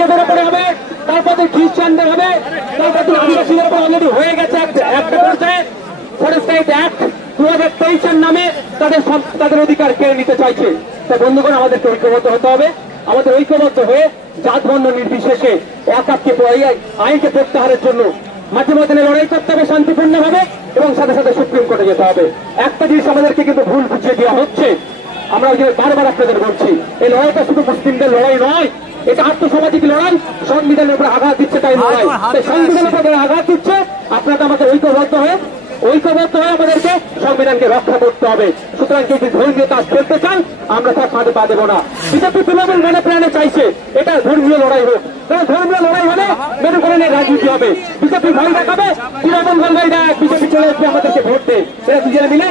শিখেদের উপরে হবে, তারপর খ্রিস্টানদের হবে, তারপর আদিবাসীদের উপর অলরেডি হয়ে গেছে একটা পর্যায়ে ফরেস্ট রাইট অ্যাক্ট 2023 নামে তাদের অধিকার কেড়ে নিতে চাইছে। তো বন্ধুগণ, আমাদেরকে ঐক্যবদ্ধ হতে হবে। আমাদের ঐক্যবদ্ধ হয়ে জাত বর্ণ নির্বিশেষে ওয়াকফকে আইনকে প্রত্যাহারের জন্য মাঝে মধ্যে লড়াই করতে হবে শান্তিপূর্ণভাবে, এবং সাথে সাথে সুপ্রিম কোর্টে যেতে হবে। একটা জিনিস আমাদেরকে কিন্তু ভুল বুঝিয়ে দেওয়া হচ্ছে, আমরা বারবার আপনাদের বলছি, এই লড়াইটা শুধু মুসলিমদের লড়াই নয়, এটা আর্থসামাজিক লড়াই। সংবিধানের উপরে আঘাত দিচ্ছে তাই লড়াই, তাই সংবিধানের উপরে আঘাত দিচ্ছে। আপনারা আমাদের ঐক্যবদ্ধ হয়ে আমাদেরকে সংবিধানকে রক্ষা করতে হবে। সুতরাং যদি ধর্মীয় কাজ করতে চান, আমরা তার ফাঁদে পা দেবো না। বিজেপি তৃণমূল মনে প্রাণে চাইছে এটা ধর্মীয় লড়াই হোক, কারণ ধর্মীয় লড়াই হলে মেনে করে রাজনীতি হবে। বিজেপি ভয় দেখাবে, তৃণমূল বলবে বিজেপি চলে আসবে আমাদেরকে ভোট দেয়। এরা দুজনে মিলে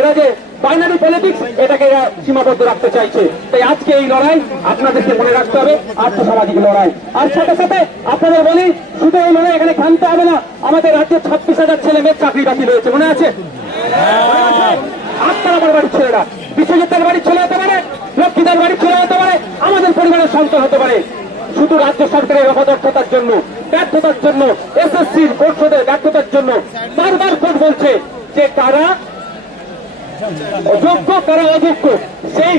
এরা যে বাইনারি পলিটিক্স, এটাকে সীমাবদ্ধ রাখতে চাইছে। তাই আজকে এই লড়াই আপনাদেরকে মনে রাখতে হবে, আর্থসামাজিক লড়াই। আর সাথে সাথে আপনাদের বলি, শুধু এই লড়াই এখানে থামতে হবে না। আমাদের রাজ্যে 26,000 ছেলে মেয়ের চাকরি বাতিল হয়েছে, মনে আছে? আপনার আমার বাড়ির ছেলেরা বিশ্বজিতের বাড়ির ছেলে হতে পারে, লক্ষ্মীদার বাড়ির ছেলে হতে পারে, আমাদের পরিবারের সন্তান হতে পারে। শুধু রাজ্য সরকারের অপদক্ষতার জন্য, ব্যর্থতার জন্য, এসএসসির পরিষদের ব্যর্থতার জন্য বারবার কোর্ট বলছে যে কারা অযোগ্য কারা অযোগ্য সেই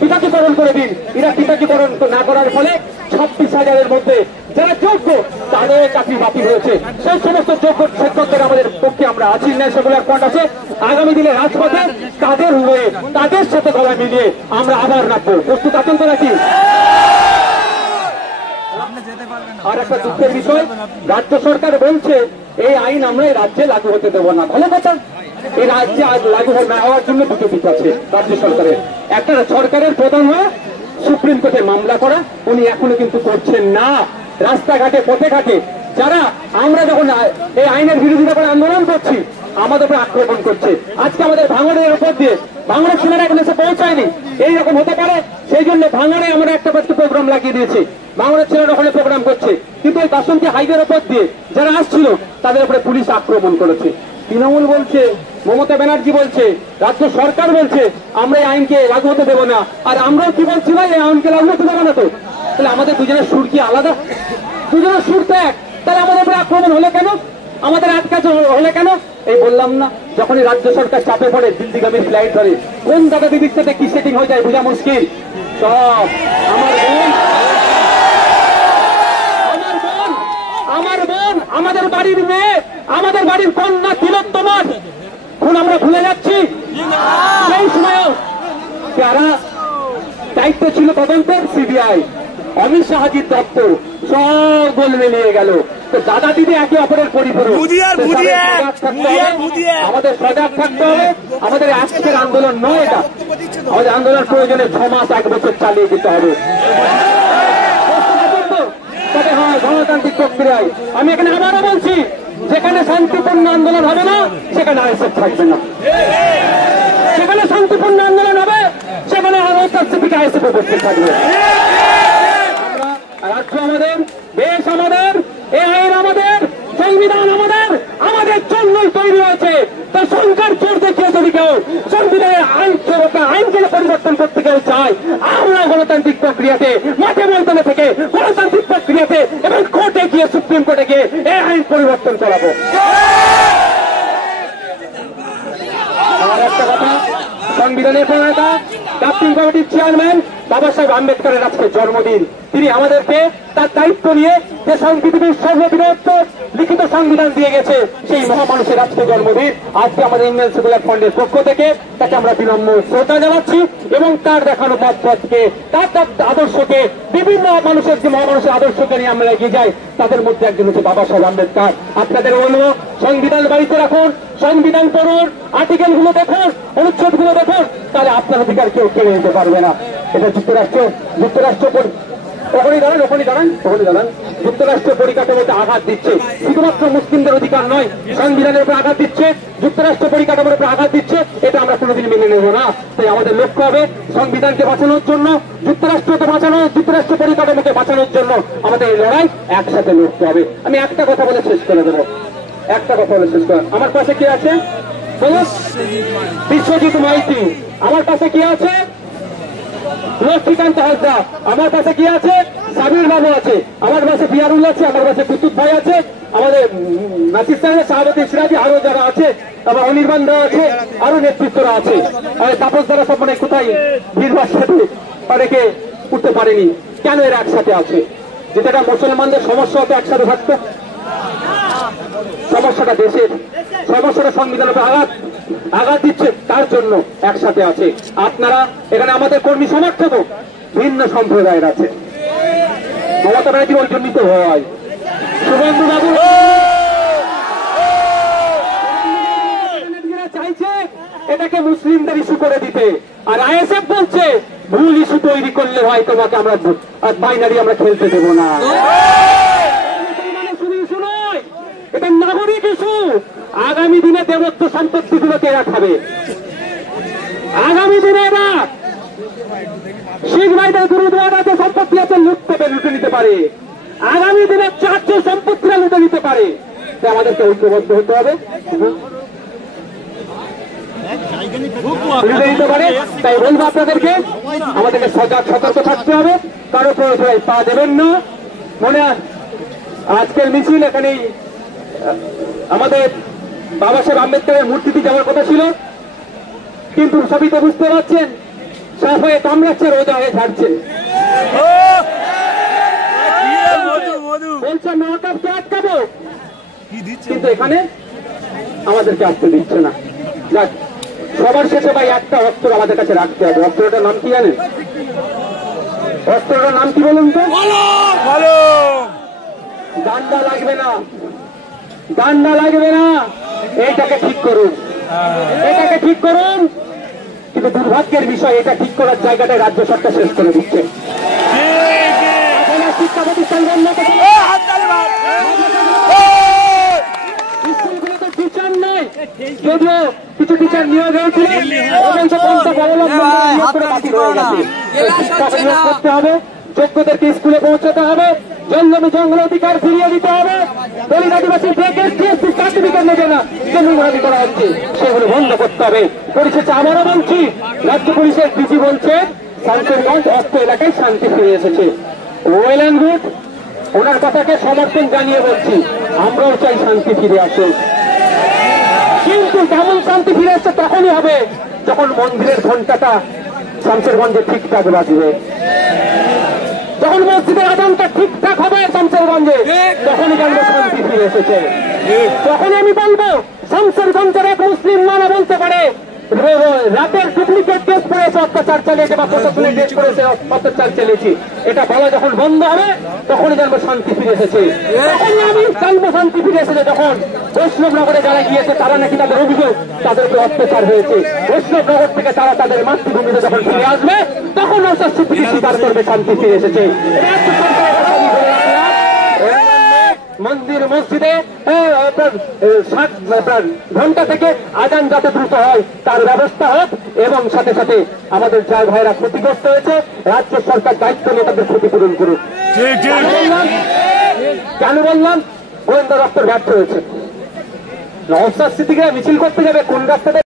পৃথকীকরণ করে দিন। এরা পৃথকীকরণ না করার ফলে 26,000-এর মধ্যে যারা যোগ্য তাদের চাকরি বাতিল হয়েছে। সেই সমস্ত যোগ্য শিক্ষকদের আমাদের পক্ষে আমরা আছি, সেগুলোর পয়েন্ট আছে। আগামী দিনে রাজপথে তাদের হয়ে তাদের সাথে গলা মিলিয়ে আমরা আবার নামবো। প্রস্তুত আছেন তো নাকি? আর একটা দুঃখের বিষয়, রাজ্য সরকার বলছে এই আইন আমরা এই রাজ্যে লাগু হতে দেবো না। ভালো কথা, এই রাজ্যে আজ লাগু না হওয়ার জন্য দুটো দিক আছে রাজ্য সরকারের। একটা সরকারের প্রধান হয়ে সুপ্রিম কোর্টে মামলা করা, উনি এখনো কিন্তু করছেন না। রাস্তাঘাটে পথে ঘাটে যারা আমরা যখন এই আইনের বিরোধিতা করে আন্দোলন করছি, আমাদের উপরে আক্রমণ করছে। আজকে আমাদের ভাঙড়ের উপর দিয়ে ভাঙড়ের ছেলেরা এখন এসে পৌঁছায়নি, এইরকম হতে পারে। সেই জন্য ভাঙড়ে আমরা একটা প্রোগ্রাম লাগিয়ে দিয়েছি, ভাঙড়ের ছেলেরা ওখানে প্রোগ্রাম করছে। কিন্তু ওই বাসন্তী হাইওয়ের উপর দিয়ে যারা আসছিল তাদের উপরে পুলিশ আক্রমণ করেছে। তৃণমূল বলছে, মমতা ব্যানার্জি বলছে, রাজ্য সরকার বলছে আমরা এই আইনকে লাগু হতে দেবো না। আর আমরাও কি বলছি না, এই আইনকে লাগু হতে দেবো না। তো তাহলে আমাদের দুজনের সুর কি আলাদা? দুজনের সুর তো এক, তাহলে আমাদের উপরে আক্রমণ হলো কেন? আমাদের আটকাজ হলে কেন? এই বললাম না, যখনই রাজ্য সরকার চাপে পড়ে দিল্লিগামী ফ্লাইট ধরে, কোন দাদা দিদির সাথে কি সেটিং হয়ে যায় বোঝা মুশকিল। সব আমার বোন, আমাদের বাড়ির মেয়ে, আমাদের বাড়ির কন্যা তিলোত্তমার খুন আমরা ভুলে যাচ্ছি। সেই সময় যারা দায়িত্ব ছিল তদন্তের, সিবিআই, অমিত শাহজির দপ্তর, সব গোল মিলিয়ে গেল। তো দাদা দিদি একে অপরের পরিপূরক, আমাদের সজাগ থাকতে হবে। আমাদের আজকের আন্দোলন নয় এটা, আমাদের আন্দোলন প্রয়োজনে 6 মাস 1 বছর চালিয়ে যেতে হবে। তবে হ্যাঁ, গণতান্ত্রিক প্রক্রিয়ায় আমি এখানে আবারও বলছি, যেখানে শান্তিপূর্ণ আন্দোলন হবে না সেখানে আইএসএফ থাকবে না। যেখানে শান্তিপূর্ণ আন্দোলন হবে সেখানে আইএসএফ উপস্থিত থাকবে। রাজ্য আমাদের, দেশ আমাদের, এই আইন আমাদের, সংবিধান আমাদের, আমাদের জন্যই তৈরি হয়েছে। তাই সরকার জোর দেখিয়ে যদি কেউ সংবিধানের আইনকে পরিবর্তন করতে কেউ চায়, আমরা গণতান্ত্রিক প্রক্রিয়াতে, মাঠে ময়দানে থেকে গণতান্ত্রিক প্রক্রিয়াতে এবং কোর্টে গিয়ে, সুপ্রিম কোর্টে গিয়ে এই আইন পরিবর্তন করাবো। আর একটা কথা, সংবিধানের প্রণেতা, ড্রাফটিং কমিটির চেয়ারম্যান বাবা সাহেব আম্বেদকরের আজকে জন্মদিন। তিনি আমাদেরকে তার দায়িত্ব নিয়ে যে পৃথিবীর সর্ববৃহৎ লিখিত সংবিধান দিয়ে গেছে, সেই মহামানুষের আজকে জন্মদিন। আজকে আমাদের ইন্ডিয়ান সেকুলার ফ্রন্টের পক্ষ থেকে তাকে আমরা বিনম্র শ্রদ্ধা জানাচ্ছি এবং তার দেখানো পথকে, তার আদর্শকে, বিভিন্ন মানুষের যে মহামানুষের আদর্শকে নিয়ে আমরা এগিয়ে যাই, তাদের মধ্যে একজন হচ্ছে বাবা সাহেব আম্বেদকর। আপনাদের বলবো, সংবিধান বাড়িতে রাখুন, সংবিধান পড়ুন, আর্টিকেল গুলো দেখুন, অনুচ্ছেদ গুলো দেখুন, তাহলে আপনার অধিকার কেউ কেড়ে নিতে পারবে না। এটা যুক্তরাষ্ট্র যুক্তরাষ্ট্র পরিকাঠামোতে আঘাত দিচ্ছে। শুধুমাত্র মুসলিমদের অধিকার নয়, সংবিধানের উপর আঘাত দিচ্ছে, যুক্তরাষ্ট্র পরিকাঠামোর উপর আঘাত দিচ্ছে। এটা আমরা কোনোদিন মেনে নেব না। তাই আমাদের লক্ষ্য হবে সংবিধানকে বাঁচানোর জন্য, যুক্তরাষ্ট্রকে বাঁচানো, যুক্তরাষ্ট্র পরিকাঠামোকে বাঁচানোর জন্য আমাদের এই লড়াই একসাথে লড়তে হবে। আমি একটা কথা বলে শেষ করে দেবো, আমার পাশে কি আছে? বিশ্বজিৎ মাইতি। আমার কাছে কি আছে? লক্ষ্মীকান্ত হাসদা। আমার কাছে কি আছে? সাবির বাবু আছে, আমার পাশে পিয়ারুল আছে, আমার পাশে কুতুব ভাই আছে, আমাদের নাসির সাহেব, শাহাবুদ্দিন সিরাজি, আরো যারা আছে, আবার অনির্বাণ দা আছে, আরো নেতৃত্বরা আছে। তাপস দ্বারা সব মানে কোথায় ভিড়বার সাথে অনেকে উঠতে পারেনি। কেন এরা একসাথে আছে? যেটা মুসলমানদের সমস্যা হতো একসাথে থাকতো, সমস্যাটা দেশের, সমস্যাটা সংবিধানের আঘাত দিচ্ছে, তার জন্য একসাথে আছে। আপনারা এখানে আমাদের কর্মী সমর্থক ভিন্ন সম্প্রদায়ের আছে, মমতা ব্যানার্জি ওই জন্যই তো হয়। শুভেন্দু বাবু চাইছে এটাকে মুসলিমদের ইস্যু করে দিতে, আর আইএসএফ বলছে ভুল ইস্যু তৈরি করলে হয় তোমাকে আমরা বাইনারি আমরা খেলতে দেবো না। শুধু ইস্যু নয়, এটা নাগরিক ইস্যু। আগামী দিনে দেবত্ব সম্পত্তিগুলোকে এরা খাবে। আগামী দিনে এরা শিখ ভাইদের গুরুদ্বারাতে সম্পত্তি আছে লুটে নিতে পারে। আগামী দিনে চার্চের সম্পত্তিরা লুটে নিতে পারে। আমাদেরকে ঐক্যবদ্ধ হতে হবে, নিতে পারে। তাই বলবো আপনাদেরকে, আমাদেরকে সজাগ সতর্ক থাকতে হবে, কারো প্রয়োজনে পা দেবেন না। মনে আজকের মিছিল এখানেই আমাদের বাবা সাহেব আম্বেদকরের মূর্তিটি যাওয়ার কথা ছিল, কিন্তু সবই তো বুঝতে পারছেন সাফ হয়ে কামড়াচ্ছে, রোজা হয়ে ঝাড়ছে। বলছেন মহাকাশকে আটকাবো, কিন্তু এখানে আমাদেরকে আসতে দিচ্ছে না। যাক, সবার শেষে ভাই একটা অস্ত্র আমাদের কাছে রাখতে হবে। অস্ত্রটার নাম কি জানেন? অস্ত্রটার নাম কি বলুন তো? ডান্ডা লাগবে না, ডান্ডা লাগবে না। এইটাকে ঠিক করুন, এটাকে ঠিক করুন। কিন্তু দুর্ভাগ্যের বিষয়, এটা ঠিক করার জায়গাটা রাজ্য সরকার শেষ করে দিচ্ছে। শিক্ষা প্রতিষ্ঠান বন্ধ করে, স্কুলগুলোতে টিচার নেই, যদিও কিছু টিচার নিয়োগ হয়েছিল, করতে হবে। যোগ্যদেরকে স্কুলে পৌঁছাতে হবে, জঙ্গল জঙ্গল অধিকার ফিরিয়ে দিতে হবে। দলিত আদিবাসী সার্টিফিকেট নেবে না, জমিগুলি করা হচ্ছে, সেগুলো বন্ধ করতে হবে। পরিশেষে আবারও বলছি, রাজ্য পুলিশের ডিজি বলছে শামশেরগঞ্জ অস্ত্র এলাকায় শান্তি ফিরে এসেছে। ওয়েল অ্যান্ড গুড, ওনার কথাকে সমর্থন জানিয়ে বলছি, আমরাও চাই শান্তি ফিরে আসুক। কিন্তু কেমন শান্তি ফিরে আসছে তখনই হবে যখন মন্দিরের ঘন্টাটা শামশেরগঞ্জে ঠিকঠাক বাজবে, যখন মসজিদের আজানটা ঠিকঠাক হবে শামশেরগঞ্জে, তখনই জানবো শান্তি ফিরে এসেছে। তখন আমি বলবো শামশেরগঞ্জের এক মুসলিম মানা বলতে পারে রাতের ডুপ্লিকেট কেস করেছে, অত্যাচার চালিয়েছে, বা প্রশাসনের কেস করেছে, অত্যাচার চালিয়েছি, এটা বলা যখন বন্ধ হবে তখনই জানবো শান্তি ফিরে এসেছে। তখনই আমি জানবো শান্তি ফিরে এসেছে যখন বৈষ্ণবনগরে যারা গিয়েছে তারা নাকি তাদের অভিযোগ তাদেরকে অত্যাচার হয়েছে, বৈষ্ণবনগর থেকে তারা তাদের মাতৃভূমিতে যখন ফিরে আসবে তখন অর্থাৎ স্বীকৃতি স্বীকার করবে শান্তি ফিরে এসেছে। মন্দির মসজিদে ঘন্টা থেকে আজান যাতে দ্রুত হয় তার ব্যবস্থা হোক, এবং সাথে সাথে আমাদের যার ভাইরা ক্ষতিগ্রস্ত হয়েছে রাজ্য সরকার দায়িত্ব নিয়ে তাদের ক্ষতিপূরণ করুক। কেন বললাম? গোয়েন্দা দপ্তর ব্যর্থ হয়েছে। নওশাদ সিদ্দিকীরা মিছিল করতে যাবে কোন রাস্তাতে?